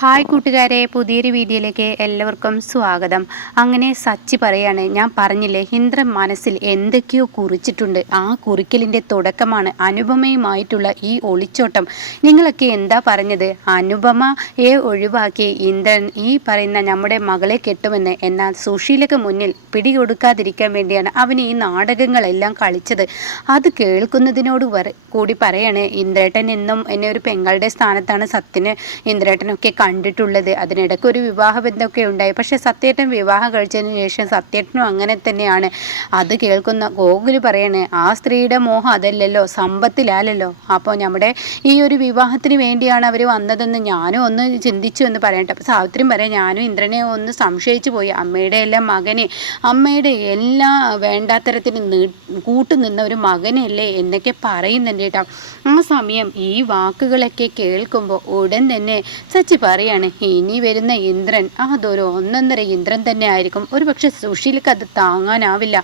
Hi കൂട്ടുകാരെ, പുതിയൊരു വീഡിയോയിലേക്ക് എല്ലാവർക്കും സ്വാഗതം. അങ്ങനെ സച്ചി പറയാണ്, ഞാൻ പറഞ്ഞില്ലേ ഇന്ദ്രൻ മനസ്സിൽ എന്തൊക്കെയോ കുറിച്ചിട്ടുണ്ട്. ആ കുറിക്കലിൻ്റെ തുടക്കമാണ് അനുപമയുമായിട്ടുള്ള ഈ ഒളിച്ചോട്ടം. നിങ്ങളൊക്കെ എന്താ പറഞ്ഞത്? അനുപമയെ ഒഴിവാക്കി ഇന്ദ്രൻ ഈ പറയുന്ന നമ്മുടെ മകളെ കെട്ടുമെന്ന്. എന്നാൽ സുശീലക്ക് മുന്നിൽ പിടികൊടുക്കാതിരിക്കാൻ വേണ്ടിയാണ് അവൻ ഈ നാടകങ്ങളെല്ലാം കളിച്ചത്. അത് കേൾക്കുന്നതിനോട് കൂടി പറയാണ്, ഇന്ദ്രേട്ടൻ എന്നും എന്നെ ഒരു പെങ്ങളുടെ സ്ഥാനത്താണ് സത്യന് ഇന്ദ്രേട്ടനൊക്കെ കണ്ടിട്ടുള്ളത്. അതിനിടയ്ക്ക് ഒരു വിവാഹ ബന്ധമൊക്കെ ഉണ്ടായി. പക്ഷെ സത്യേട്ടൻ വിവാഹം കഴിച്ചതിന് ശേഷം സത്യേട്ടനും അങ്ങനെ തന്നെയാണ്. അത് കേൾക്കുന്ന ഗോകുൽ പറയണേ, ആ സ്ത്രീയുടെ മോഹം അതല്ലല്ലോ, സമ്പത്തിലല്ലോ. അപ്പോൾ നമ്മുടെ ഈ ഒരു വിവാഹത്തിന് വേണ്ടിയാണ് അവർ വന്നതെന്ന് ഞാനും ഒന്ന് ചിന്തിച്ചു എന്ന് പറയട്ടെ. അപ്പോൾ സാവിത്രിയും പറയാം, ഞാനും ഇന്ദ്രനെ ഒന്ന് സംശയിച്ചു പോയി. അമ്മയുടെ എല്ലാം മകനെ, അമ്മയുടെ എല്ലാ വേണ്ടാത്തരത്തിന് കൂട്ടുനിന്ന ഒരു മകനല്ലേ എന്നൊക്കെ പറയുന്നുണ്ട് കേട്ടോ. ആ സമയം ഈ വാക്കുകളൊക്കെ കേൾക്കുമ്പോൾ ഉടൻ തന്നെ സച്ചി പറയാണ്, ഇനി വരുന്ന ഇന്ദ്രൻ അതൊരു ഒന്നൊന്നര ഇന്ദ്രൻ തന്നെ ആയിരിക്കും. ഒരു പക്ഷെ സുശീലക്ക് അത് താങ്ങാനാവില്ല.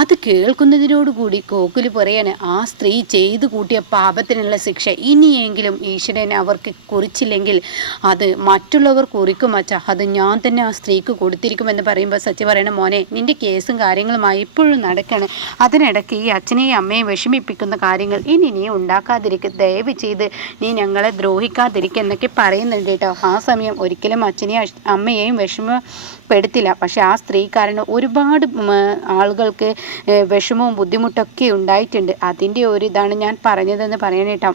അത് കേൾക്കുന്നതിനോടുകൂടി കോക്കുല് പറയാണ്, ആ സ്ത്രീ ചെയ്തു കൂട്ടിയ പാപത്തിനുള്ള ശിക്ഷ ഇനിയെങ്കിലും ഈശ്വരനെ അവർക്ക് കുറിച്ചില്ലെങ്കിൽ അത് മറ്റുള്ളവർ കുറിക്കും അച്ഛാ. അത് ഞാൻ തന്നെ ആ സ്ത്രീക്ക് കൊടുത്തിരിക്കുമെന്ന് പറയുമ്പോൾ സച്ചി പറയണ, മോനെ നിന്റെ കേസും കാര്യങ്ങളുമായി ഇപ്പോഴും നടക്കാണ്. അതിനിടയ്ക്ക് ഈ അച്ഛനെയും അമ്മയും വിഷമിപ്പിക്കുന്ന കാര്യങ്ങൾ ഇനി നീ ഉണ്ടാക്കാതിരിക്കുക. ദയവ് ചെയ്ത് നീ ഞങ്ങളെ ദ്രോഹിക്കാതിരിക്കുക പറയുന്നുണ്ട് കേട്ടോ. ആ സമയം ഒരിക്കലും അച്ഛനെയും അമ്മയെയും വിഷമപ്പെടുത്തില്ല. പക്ഷെ ആ സ്ത്രീ കാരണം ഒരുപാട് ആളുകൾക്ക് വിഷമവും ബുദ്ധിമുട്ടൊക്കെ ഉണ്ടായിട്ടുണ്ട്. അതിൻ്റെ ഒരു ഇതാണ് ഞാൻ പറഞ്ഞതെന്ന് പറയണേട്ടോ.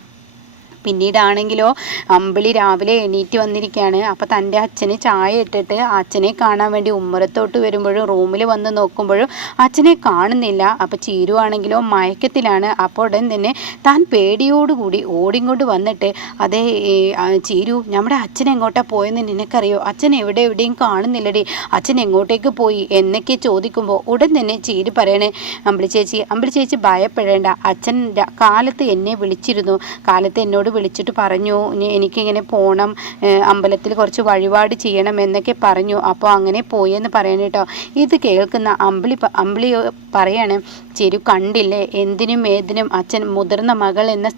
പിന്നീടാണെങ്കിലോ അമ്പിളി രാവിലെ എണീറ്റ് വന്നിരിക്കുകയാണ്. അപ്പോൾ തൻ്റെ അച്ഛന് ചായ ഇട്ടിട്ട് അച്ഛനെ കാണാൻ വേണ്ടി ഉമ്മറത്തോട്ട് വരുമ്പോഴും റൂമിൽ വന്ന് നോക്കുമ്പോഴും അച്ഛനെ കാണുന്നില്ല. അപ്പോൾ ചീരു ആണെങ്കിലോ മയക്കത്തിലാണ്. അപ്പോൾ ഉടൻ തന്നെ താൻ പേടിയോടുകൂടി ഓടിങ്ങോട്ട് വന്നിട്ട്, അതേ ചീരു, നമ്മുടെ അച്ഛൻ എങ്ങോട്ടാ പോയെന്ന് നിനക്കറിയോ? അച്ഛൻ എവിടെയും കാണുന്നില്ലടി, അച്ഛൻ എങ്ങോട്ടേക്ക് പോയി എന്നൊക്കെ ചോദിക്കുമ്പോൾ ഉടൻ തന്നെ ചീരു പറയണേ, അമ്പിളി ചേച്ചി ഭയപ്പെടേണ്ട. അച്ഛൻ കാലത്ത് എന്നെ വിളിച്ചിരുന്നു. കാലത്ത് എന്നോട് വിളിച്ചിട്ട് പറഞ്ഞു എനിക്കിങ്ങനെ പോകണം, അമ്പലത്തിൽ കുറച്ച് വഴിപാട് ചെയ്യണം എന്നൊക്കെ പറഞ്ഞു. അപ്പോൾ അങ്ങനെ പോയെന്ന് പറയാൻ കേട്ടോ. ഇത് കേൾക്കുന്ന അമ്പിളി പറയാണ്, ചെരു കണ്ടില്ലേ, എന്തിനും ഏതിനും അച്ഛൻ മുതിർന്ന മകൾ എന്ന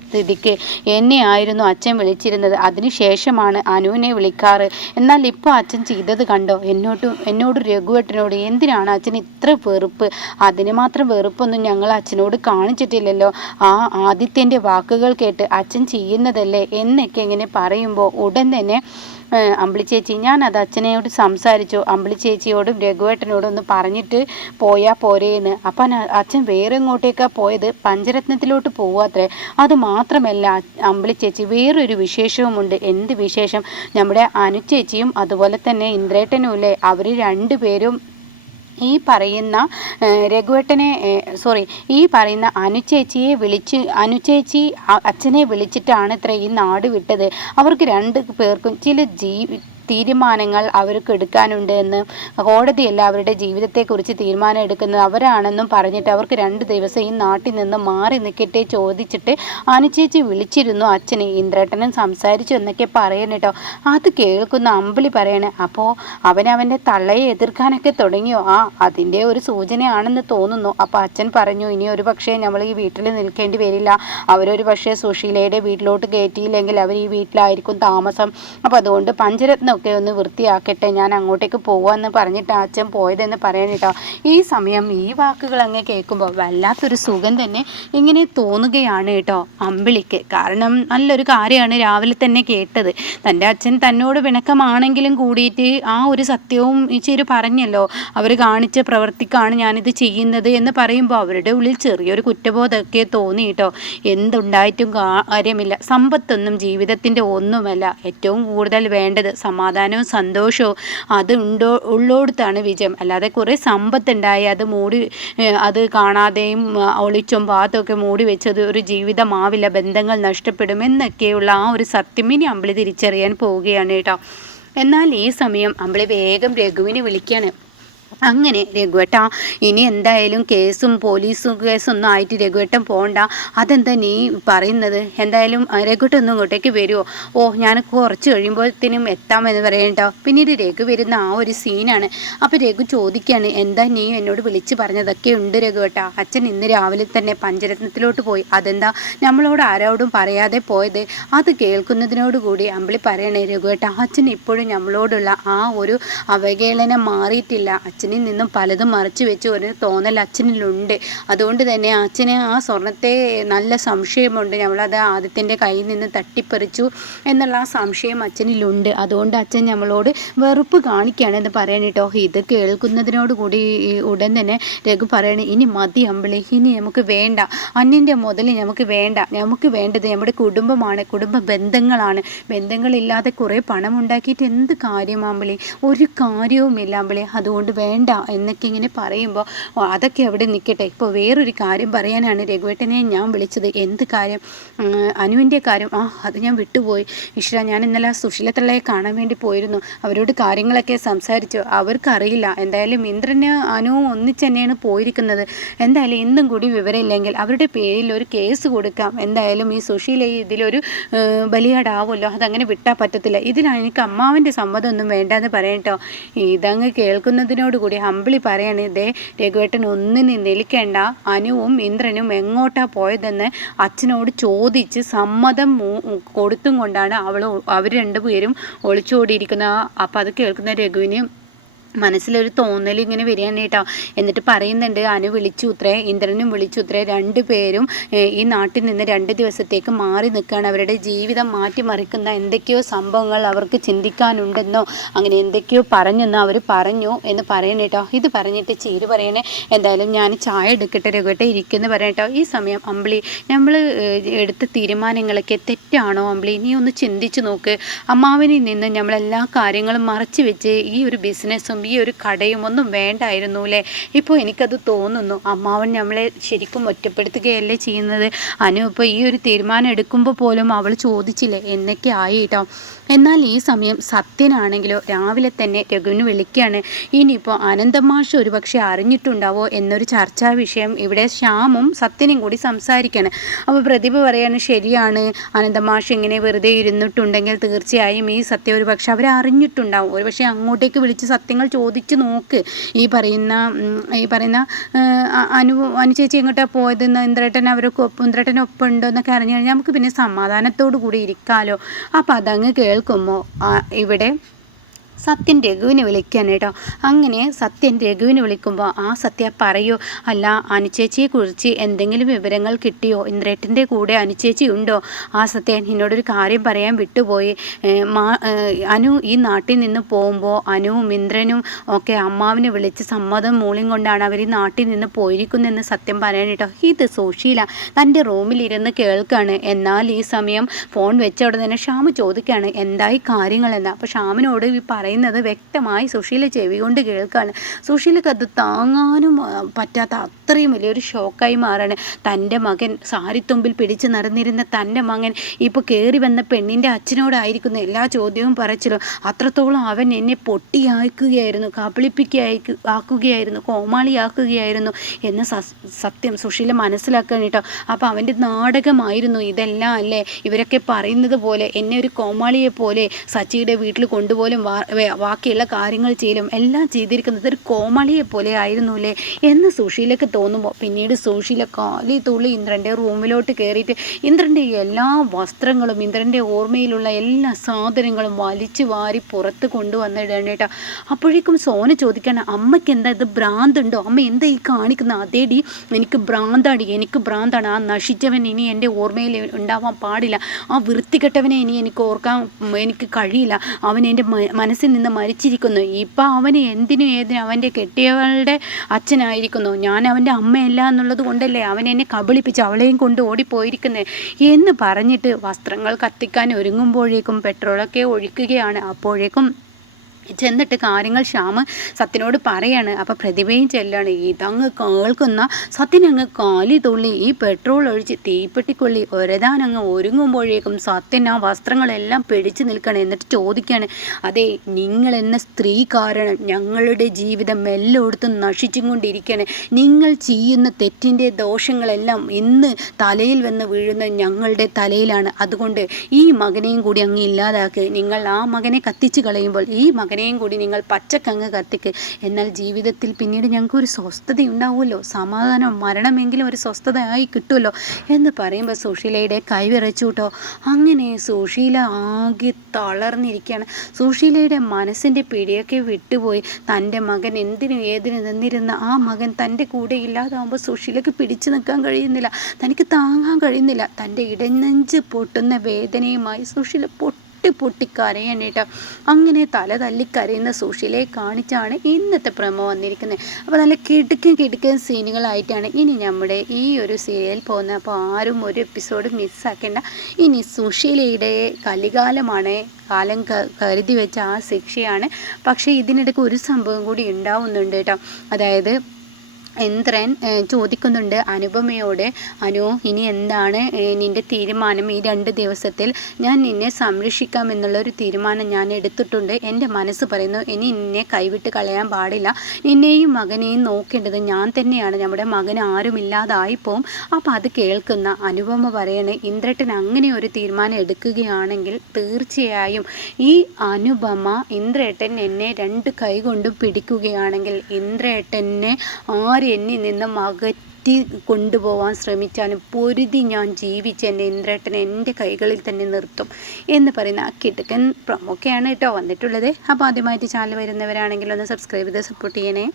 സ്ഥിതിക്ക് എന്നെ ആയിരുന്നു അച്ഛൻ വിളിച്ചിരുന്നത്. അതിനുശേഷമാണ് അനുവിനെ വിളിക്കാറ്. എന്നാൽ ഇപ്പോൾ അച്ഛൻ ചെയ്തത് കണ്ടോ? എന്നോട് രഘുവേട്ടനോട് എന്തിനാണ് അച്ഛൻ ഇത്ര വെറുപ്പ്? അതിന് മാത്രം വെറുപ്പൊന്നും ഞങ്ങൾ അച്ഛനോട് കാണിച്ചിട്ടില്ലല്ലോ. ആ ആദിത്യൻ്റെ വാക്കുകൾ കേട്ട് അച്ഛൻ ചെയ്യുന്നതല്ലേ എന്നൊക്കെ ഇങ്ങനെ പറയുമ്പോൾ ഉടൻ തന്നെ അമ്പിളി ചേച്ചി, ഞാൻ അത് അച്ഛനോട് സംസാരിച്ചു, അമ്പിളി ചേച്ചിയോടും രഘുവേട്ടനോടും ഒന്ന് പറഞ്ഞിട്ട് പോയാൽ പോരേന്ന്. അപ്പം അച്ഛൻ വേറെ എങ്ങോട്ടേക്കാണ് പോയത്? പഞ്ചരത്നത്തിലോട്ട് പോവാത്രേ. അത് മാത്രമല്ല അമ്പിളി ചേച്ചി, വേറൊരു വിശേഷവുമുണ്ട്. എന്ത് വിശേഷം? നമ്മുടെ അനുചേച്ചിയും അതുപോലെ തന്നെ ഇന്ദ്രേട്ടനും ഇല്ലേ, അവർ രണ്ടുപേരും ഈ പറയുന്ന ഈ പറയുന്ന അനുചേച്ചി അച്ഛനെ വിളിച്ചിട്ടാണ് ഇത്ര ഈ നാട് വിട്ടത്. അവർക്ക് രണ്ടു പേർക്കും ചില തീരുമാനങ്ങൾ അവർക്ക് എടുക്കാനുണ്ട് എന്ന്, കോടതിയല്ല അവരുടെ ജീവിതത്തെക്കുറിച്ച് തീരുമാനം എടുക്കുന്നത് അവരാണെന്നും പറഞ്ഞിട്ട് അവർക്ക് 2 ദിവസം ഈ നാട്ടിൽ നിന്ന് മാറി നിൽക്കട്ടെ ചോദിച്ചിട്ട് അനുചേച്ചി വിളിച്ചിരുന്നു അച്ഛനെ. ഇന്ദ്രേട്ടനും സംസാരിച്ചു എന്നൊക്കെ പറയണേട്ടോ. അത് കേൾക്കുന്ന അമ്പിളി പറയണേ, അപ്പോൾ അവൻ്റെ തള്ളയെ എതിർക്കാനൊക്കെ തുടങ്ങിയോ? അതിൻ്റെ ഒരു സൂചനയാണെന്ന് തോന്നുന്നു. അപ്പോൾ അച്ഛൻ പറഞ്ഞു, ഇനി ഒരു പക്ഷേ നമ്മൾ ഈ വീട്ടിൽ നിൽക്കേണ്ടി വരില്ല. അവരൊരു പക്ഷേ സുശീലയുടെ വീട്ടിലോട്ട് കയറ്റിയില്ലെങ്കിൽ അവർ ഈ വീട്ടിലായിരിക്കും താമസം. അപ്പോൾ അതുകൊണ്ട് പഞ്ചരത്നം ഒക്കെ ഒന്ന് വൃത്തിയാക്കട്ടെ, ഞാൻ അങ്ങോട്ടേക്ക് പോവാന്ന് പറഞ്ഞിട്ട് അച്ഛൻ പോയതെന്ന് പറയാൻ കേട്ടോ. ഈ സമയം ഈ വാക്കുകൾ അങ്ങ് കേൾക്കുമ്പോൾ വല്ലാത്തൊരു സുഖം തന്നെ ഇങ്ങനെ തോന്നുകയാണ് കേട്ടോ അമ്പിളിക്ക്. കാരണം നല്ലൊരു കാര്യമാണ് രാവിലെ തന്നെ കേട്ടത്. തൻ്റെ അച്ഛൻ തന്നോട് പിണക്കമാണെങ്കിലും കൂടിയിട്ട് ആ ഒരു സത്യവും ഇച്ചിരി പറഞ്ഞല്ലോ, അവർ കാണിച്ച പ്രവൃത്തിക്കാണ് ഞാനിത് ചെയ്യുന്നത് എന്ന് പറയുമ്പോൾ അവരുടെ ഉള്ളിൽ ചെറിയൊരു കുറ്റബോധമൊക്കെ തോന്നി കേട്ടോ. എന്തുണ്ടായിട്ടും കാര്യമില്ല, സമ്പത്തൊന്നും ജീവിതത്തിൻ്റെ ഒന്നുമല്ല. ഏറ്റവും കൂടുതൽ വേണ്ടത് സമാധാനവും സന്തോഷവും അത് ഉള്ളോടത്താണ് വിജയം. അല്ലാതെ കുറേ സമ്പത്തുണ്ടായി അത് കാണാതെയും ഒളിച്ചും പാത്തൊക്കെ മൂടി വെച്ചത് ഒരു ജീവിതമാവില്ല, ബന്ധങ്ങൾ നഷ്ടപ്പെടും എന്നൊക്കെയുള്ള ആ ഒരു സത്യം ഇനി അമ്പിളി തിരിച്ചറിയാൻ പോവുകയാണ് കേട്ടോ. എന്നാൽ ഈ സമയം അമ്പിളി വേഗം രഘുവിനെ വിളിക്കുകയാണ്. അങ്ങനെ രഘുവേട്ടാ, ഇനി എന്തായാലും കേസും പോലീസും കേസൊന്നും ആയിട്ട് രഘുവേട്ടൻ പോകണ്ട. അതെന്താ നീ പറയുന്നത്? എന്തായാലും രഘുവേട്ടൻ ഒന്നും ഇങ്ങോട്ടേക്ക് വരുമോ? ഓ, ഞാൻ കുറച്ച് കഴിയുമ്പോഴത്തേനും എത്താമെന്ന് പറയട്ടോ. പിന്നീട് രഘു വരുന്ന ആ ഒരു സീനാണ്. അപ്പോൾ രഘു ചോദിക്കുകയാണ്, എന്താ നീ എന്നോട് വിളിച്ച് പറഞ്ഞതൊക്കെ ഉണ്ട് രഘുവേട്ടാ. അച്ഛൻ ഇന്ന് രാവിലെ തന്നെ പഞ്ചരത്നത്തിലോട്ട് പോയി. അതെന്താ നമ്മളോട് ആരോടും പറയാതെ പോയത്? അത് കേൾക്കുന്നതിനോടുകൂടി അമ്പിളി പറയണേ, രഘുവേട്ടാ, അച്ഛൻ ഇപ്പോഴും നമ്മളോടുള്ള ആ ഒരു അവഹേളനം മാറിയിട്ടില്ല. അച്ഛനിൽ നിന്നും പലതും മറച്ചു വെച്ച് ഒരു തോന്നൽ അച്ഛനിലുണ്ട്. അതുകൊണ്ട് തന്നെ അച്ഛന് ആ സ്വർണത്തെ നല്ല സംശയമുണ്ട്. നമ്മളത് ആദിത്യൻ്റെ കയ്യിൽ നിന്ന് തട്ടിപ്പറിച്ചു എന്നുള്ള ആ സംശയം അച്ഛനിലുണ്ട്. അതുകൊണ്ട് അച്ഛൻ നമ്മളോട് വെറുപ്പ് കാണിക്കുകയാണെന്ന് പറയണം കേട്ടോ. ഇത് കേൾക്കുന്നതിനോടുകൂടി ഉടൻ തന്നെ രഘു പറയണേ, ഇനി മതി അമ്പിളി, ഇനി നമുക്ക് വേണ്ട, അന്യൻ്റെ മുതൽ നമുക്ക് വേണ്ട. നമുക്ക് വേണ്ടത് നമ്മുടെ കുടുംബമാണ്, കുടുംബ ബന്ധങ്ങളാണ്. ബന്ധങ്ങളില്ലാതെ കുറേ പണം ഉണ്ടാക്കിയിട്ട് എന്ത് കാര്യം അമ്പിളി? ഒരു കാര്യവുമില്ല അമ്പിളി. അതുകൊണ്ട് വേണ്ട എന്നൊക്കെ ഇങ്ങനെ പറയുമ്പോൾ അതൊക്കെ അവിടെ നിൽക്കട്ടെ. ഇപ്പോൾ വേറൊരു കാര്യം പറയാനാണ് രഘുവേട്ടനെ ഞാൻ വിളിച്ചത്. എന്ത് കാര്യം? അനുവിൻ്റെ കാര്യം. അത് ഞാൻ വിട്ടുപോയി ഈശ്വര. ഞാൻ ഇന്നലെ സുശീലത്തള്ളയെ കാണാൻ വേണ്ടി പോയിരുന്നു. അവരോട് കാര്യങ്ങളൊക്കെ സംസാരിച്ചു. അവർക്കറിയില്ല. എന്തായാലും ഇന്ദ്രന് അനുവും ഒന്നിച്ച് തന്നെയാണ് പോയിരിക്കുന്നത്. എന്തായാലും ഇന്നും കൂടി വിവരമില്ലെങ്കിൽ അവരുടെ പേരിൽ ഒരു കേസ് കൊടുക്കാം. എന്തായാലും ഈ സുശീല ഇതിലൊരു ബലിയാടാവുമല്ലോ. അതങ്ങനെ വിട്ടാൽ പറ്റത്തില്ല. ഇതിലാണ് എനിക്ക് അമ്മാവൻ്റെ സമ്മതമൊന്നും വേണ്ടെന്ന് പറയട്ടോ. ഇതങ്ങ് കേൾക്കുന്നതിനോടുകൂടി അമ്പിളി പറയാണ്, ഇതേ രഘുവേട്ടൻ ഒന്നിനും നിൽക്കേണ്ട, അനുവും ഇന്ദ്രനും എങ്ങോട്ടാ പോയതെന്ന് അച്ഛനോട് ചോദിച്ച് സമ്മതം കൊടുത്തും കൊണ്ടാണ് അവർ രണ്ടുപേരും ഒളിച്ചോടിയിരിക്കുന്നത്. അപ്പം അത് കേൾക്കുന്ന രഘുവിന് മനസ്സിലൊരു തോന്നൽ ഇങ്ങനെ വരികയാണ് കേട്ടോ. എന്നിട്ട് പറയുന്നുണ്ട്, അനു വിളിച്ചു ഉത്രേ, ഇന്ദ്രനും വിളിച്ചു ഉത്രേ, രണ്ടുപേരും ഈ നാട്ടിൽ നിന്ന് 2 ദിവസത്തേക്ക് മാറി നിൽക്കുകയാണ്. അവരുടെ ജീവിതം മാറ്റിമറിക്കുന്ന എന്തൊക്കെയോ സംഭവങ്ങൾ അവർക്ക് ചിന്തിക്കാനുണ്ടെന്നോ അങ്ങനെ എന്തൊക്കെയോ പറഞ്ഞെന്നോ അവർ പറഞ്ഞു എന്ന് പറയണ കേട്ടോ. ഇത് പറഞ്ഞിട്ട് ചീര് പറയണേ, എന്തായാലും ഞാൻ ചായ എടുക്കട്ടെ രഘുവേട്ടൻ ഇരിക്കുന്നു പറയട്ടോ. ഈ സമയം അമ്പിളി, നമ്മൾ എടുത്ത തീരുമാനങ്ങളൊക്കെ തെറ്റാണോ അമ്പിളി? നീ ഒന്ന് ചിന്തിച്ച് നോക്ക്. അമ്മാവനിൽ നിന്ന് നമ്മളെല്ലാ കാര്യങ്ങളും മറച്ചു വെച്ച് ഈ ഒരു ബിസിനസ്സും ഈ ഒരു കടയും ഒന്നും വേണ്ടായിരുന്നു അല്ലേ? ഇപ്പോൾ എനിക്കത് തോന്നുന്നു. അമ്മാവൻ നമ്മളെ ശരിക്കും ഒറ്റപ്പെടുത്തുകയല്ലേ ചെയ്യുന്നത്. അനു ഇപ്പോൾ ഈ ഒരു തീരുമാനം എടുക്കുമ്പോൾ പോലും അവൾ ചോദിച്ചില്ലേ എന്നൊക്കെ ആയി കേട്ടോ. എന്നാൽ ഈ സമയം സത്യനാണെങ്കിലോ രാവിലെ തന്നെ രഘുവിന് വിളിക്കുകയാണ്. ഇനിയിപ്പോൾ അനന്തമാഷ് ഒരു പക്ഷേ അറിഞ്ഞിട്ടുണ്ടാവോ എന്നൊരു ചർച്ചാ വിഷയം ഇവിടെ ശ്യാമും സത്യനും കൂടി സംസാരിക്കുകയാണ്. അപ്പോൾ പ്രതിഭ പറയാണ്, ശരിയാണ്, അനന്തമാഷ് ഇങ്ങനെ വെറുതെ ഇരുന്നിട്ടുണ്ടെങ്കിൽ തീർച്ചയായും ഈ സത്യം ഒരു പക്ഷെ അവർ അറിഞ്ഞിട്ടുണ്ടാവും. ഒരു പക്ഷേ അങ്ങോട്ടേക്ക് വിളിച്ച് സത്യങ്ങൾ ചോദിച്ച് നോക്ക്. ഈ പറയുന്ന അനു ചേച്ചി എങ്ങോട്ടാണ് പോയതെന്ന്, ഇന്ദ്രേട്ടനൊപ്പം ഉണ്ടോ എന്നൊക്കെ അറിഞ്ഞു കഴിഞ്ഞാൽ നമുക്ക് പിന്നെ സമാധാനത്തോടു കൂടി ഇരിക്കാമല്ലോ. അപ്പം അതങ്ങ് കേൾക്കുമ്പോൾ ഇവിടെ സത്യൻ രഘുവിനെ വിളിക്കാൻ കേട്ടോ. അങ്ങനെ സത്യൻ രഘുവിനെ വിളിക്കുമ്പോൾ, ആ സത്യ പറയൂ, അല്ല അനുചേച്ചിയെക്കുറിച്ച് എന്തെങ്കിലും വിവരങ്ങൾ കിട്ടിയോ? ഇന്ദ്രേട്ടൻ്റെ കൂടെ അനുചേച്ചി ഉണ്ടോ? ആ സത്യൻ എന്നോടൊരു കാര്യം പറയാൻ വിട്ടുപോയി. അനു ഈ നാട്ടിൽ നിന്ന് പോകുമ്പോൾ അനുവും ഇന്ദ്രനും ഒക്കെ അമ്മാവിനെ വിളിച്ച് സമ്മതം മൂളിയും കൊണ്ടാണ് അവർ ഈ നാട്ടിൽ നിന്ന് പോയിരിക്കുന്നതെന്ന് സത്യം പറയാൻ കേട്ടോ. ഇത് സുശീല തൻ്റെ റൂമിലിരുന്ന് കേൾക്കാണ്. എന്നാൽ ഈ സമയം ഫോൺ വെച്ച ഉടനെ തന്നെ ഷ്യാമ് ചോദിക്കുകയാണ്, എന്തായി കാര്യങ്ങളെന്ന്. അപ്പോൾ ഷ്യാമിനോട് ഈ പറയുന്നത് വ്യക്തമായി സുശീല ചെവി കൊണ്ട് കേൾക്കാണ്. സുശീലക്ക് അത് താങ്ങാനും പറ്റാത്ത അത്രയും വലിയൊരു ഷോക്കായി മാറാണ്. തൻ്റെ മകൻ സാരിത്തുമ്പിൽ പിടിച്ച് നടന്നിരുന്ന തൻ്റെ മകൻ ഇപ്പോൾ കയറി വന്ന പെണ്ണിൻ്റെ അച്ഛനോടായിരിക്കുന്ന എല്ലാ ചോദ്യവും പറച്ചിലും. അത്രത്തോളം അവൻ എന്നെ പൊട്ടിയാക്കുകയായിരുന്നു, ആക്കുകയായിരുന്നു, കോമാളിയാക്കുകയായിരുന്നു എന്ന് സത്യം സുശീല മനസ്സിലാക്കാൻ കേട്ടോ. അപ്പോൾ അവൻ്റെ നാടകമായിരുന്നു ഇതെല്ലാം അല്ലേ? ഇവരൊക്കെ പറയുന്നത് പോലെ എന്നെ ഒരു കോമാളിയെ പോലെ സച്ചിയുടെ വീട്ടിൽ കൊണ്ടുപോലും ബാക്കിയുള്ള കാര്യങ്ങൾ ചെയ്യലും എല്ലാം ചെയ്തിരിക്കുന്നത് ഒരു കോമാളിയെ പോലെ ആയിരുന്നു അല്ലേ എന്ന് സുശീലക്ക് തോന്നുമ്പോൾ, പിന്നീട് സുശീല കാലി തുള്ളി ഇന്ദ്രൻ്റെ റൂമിലോട്ട് കയറിയിട്ട് ഇന്ദ്രൻ്റെ എല്ലാ വസ്ത്രങ്ങളും ഇന്ദ്രൻ്റെ ഓർമ്മയിലുള്ള എല്ലാ സാധനങ്ങളും വലിച്ചു വാരി പുറത്ത് കൊണ്ടുവന്നിടണം കേട്ടോ. അപ്പോഴേക്കും സോന ചോദിക്കണം, അമ്മയ്ക്ക് എന്താ ഇത് ഭ്രാന്തുണ്ടോ? അമ്മ എന്താ ഈ കാണിക്കുന്നത്? അതേടി, എനിക്ക് ഭ്രാന്താണ്. ആ നശിച്ചവൻ ഇനി എൻ്റെ ഓർമ്മയിൽ ഉണ്ടാവാൻ പാടില്ല. ആ വൃത്തികെട്ടവനെ ഇനി എനിക്ക് കഴിയില്ല. അവൻ എൻ്റെ മനസ്സിൽ നിന്ന് മരിച്ചിരിക്കുന്നു. ഇപ്പം അവന് ഏതിനും അവൻ്റെ കെട്ടിയവളുടെ അച്ഛനായിരിക്കുന്നു. ഞാൻ അവൻ്റെ അമ്മയല്ല എന്നുള്ളത് കൊണ്ടല്ലേ അവൻ എന്നെ കബളിപ്പിച്ച് അവളെയും കൊണ്ട് ഓടിപ്പോയിരിക്കുന്നത് എന്ന് പറഞ്ഞിട്ട് വസ്ത്രങ്ങൾ കത്തിക്കാൻ ഒരുങ്ങുമ്പോഴേക്കും പെട്രോളൊക്കെ ഒഴിക്കുകയാണ്. അപ്പോഴേക്കും ചെന്നിട്ട് കാര്യങ്ങൾ ശ്യാമ് സത്യനോട് പറയാണ്. അപ്പോൾ പ്രതിഭയും ചെല്ലാണ്. ഇതങ്ങ് കേൾക്കുന്ന സത്യനങ്ങ് കാലി തുള്ളി ഈ പെട്രോൾ ഒഴിച്ച് തീപ്പെട്ടിക്കൊള്ളി ഒരതാനങ്ങ് ഒരുങ്ങുമ്പോഴേക്കും സത്യൻ ആ വസ്ത്രങ്ങളെല്ലാം പിടിച്ചു നിൽക്കണം. എന്നിട്ട് ചോദിക്കുകയാണ്, അതെ നിങ്ങളെന്ന സ്ത്രീ കാരണം ഞങ്ങളുടെ ജീവിതം എല്ലായിടത്തും നശിച്ചും കൊണ്ടിരിക്കുകയാണ്. നിങ്ങൾ ചെയ്യുന്ന തെറ്റിൻ്റെ ദോഷങ്ങളെല്ലാം ഇന്ന് തലയിൽ വന്ന് വീഴുന്ന ഞങ്ങളുടെ തലയിലാണ്. അതുകൊണ്ട് ഈ മകനെയും കൂടി അങ്ങ് ഇല്ലാതാക്കി. നിങ്ങൾ ആ മകനെ കത്തിച്ച് കളയുമ്പോൾ ഈ മകനെയും കൂടി നിങ്ങൾ പച്ചക്കങ്ങ് കത്തിക്ക്. എന്നാൽ ജീവിതത്തിൽ പിന്നീട് ഞങ്ങൾക്കൊരു സ്വസ്ഥത ഉണ്ടാവുമല്ലോ, സമാധാനം, മരണമെങ്കിലും ഒരു സ്വസ്ഥത ആയി കിട്ടുമല്ലോ എന്ന് പറയുമ്പോൾ സുശീലയുടെ കൈ വിറച്ചു കേട്ടോ. അങ്ങനെ സുശീല ആകെ തളർന്നിരിക്കുകയാണ്. സുശീലയുടെ മനസ്സിൻ്റെ പിടിയൊക്കെ വിട്ടുപോയി. തൻ്റെ മകൻ എന്തിനും ഏതിനും നിന്നിരുന്ന ആ മകൻ തൻ്റെ കൂടെ ഇല്ലാതാവുമ്പോൾ സുശീലയ്ക്ക് പിടിച്ചു നിൽക്കാൻ കഴിയുന്നില്ല, തനിക്ക് താങ്ങാൻ കഴിയുന്നില്ല. തൻ്റെ ഇടനെഞ്ച് പൊട്ടുന്ന വേദനയുമായി സുശീല പൊട്ടിക്കരയാനേട്ടോ. അങ്ങനെ തല തല്ലിക്കരയുന്ന സുശീലയെ കാണിച്ചാണ് ഇന്നത്തെ പ്രമോ വന്നിരിക്കുന്നത്. അപ്പോൾ നല്ല കിടുക്കൻ സീനുകളായിട്ടാണ് ഇനി നമ്മുടെ ഈ ഒരു സീരിയൽ പോകുന്നത്. അപ്പോൾ ആരും ഒരു എപ്പിസോഡ് മിസ്സാക്കേണ്ട. ഇനി സുശീലയുടെ കലികാലമാണ്, കാലം കരുതി വെച്ച ആ ശിക്ഷയാണ്. പക്ഷേ ഇതിനിടയ്ക്ക് ഒരു സംഭവം കൂടി ഉണ്ടാവുന്നുണ്ട് കേട്ടോ. അതായത് ഇന്ദ്രൻ ചോദിക്കുന്നുണ്ട് അനുപമയോട്, അനു ഇനി എന്താണ് നിൻ്റെ തീരുമാനം? ഈ 2 ദിവസത്തിൽ ഞാൻ നിന്നെ സംരക്ഷിക്കാം എന്നുള്ളൊരു തീരുമാനം ഞാൻ എടുത്തിട്ടുണ്ട്. എൻ്റെ മനസ്സ് പറയുന്നു ഇനി നിന്നെ കൈവിട്ട് കളയാൻ പാടില്ല. നിന്നെയും മകനെയും നോക്കേണ്ടത് ഞാൻ തന്നെയാണ്. നമ്മുടെ മകൻ ആരുമില്ലാതായിപ്പോവും. അപ്പോൾ അത് കേൾക്കുന്ന അനുപമ പറയണേ, ഇന്ദ്രട്ടൻ അങ്ങനെ ഒരു തീരുമാനം എടുക്കുകയാണെങ്കിൽ തീർച്ചയായും ഈ അനുപമ ഇന്ദ്രേട്ടൻ എന്നെ 2 കൈ കൊണ്ടും പിടിക്കുകയാണെങ്കിൽ ഇന്ദ്രേട്ടനെ എന്നിൽ നിന്നും അകറ്റി കൊണ്ടുപോകാൻ ശ്രമിച്ചാലും പൊരുതി ഞാൻ ജീവിച്ച് എൻ്റെ ഇന്ദ്രേട്ടനെ എൻ്റെ കൈകളിൽ തന്നെ നിർത്തും എന്ന് പറയുന്ന ആ കിടുക്കൻ പ്രമോക്കെയാണ് കേട്ടോ വന്നിട്ടുള്ളത്. അപ്പോൾ ആദ്യമായിട്ട് ചാനൽ വരുന്നവരാണെങ്കിൽ ഒന്ന് സബ്സ്ക്രൈബ് ചെയ്ത് സപ്പോർട്ട് ചെയ്യണേ.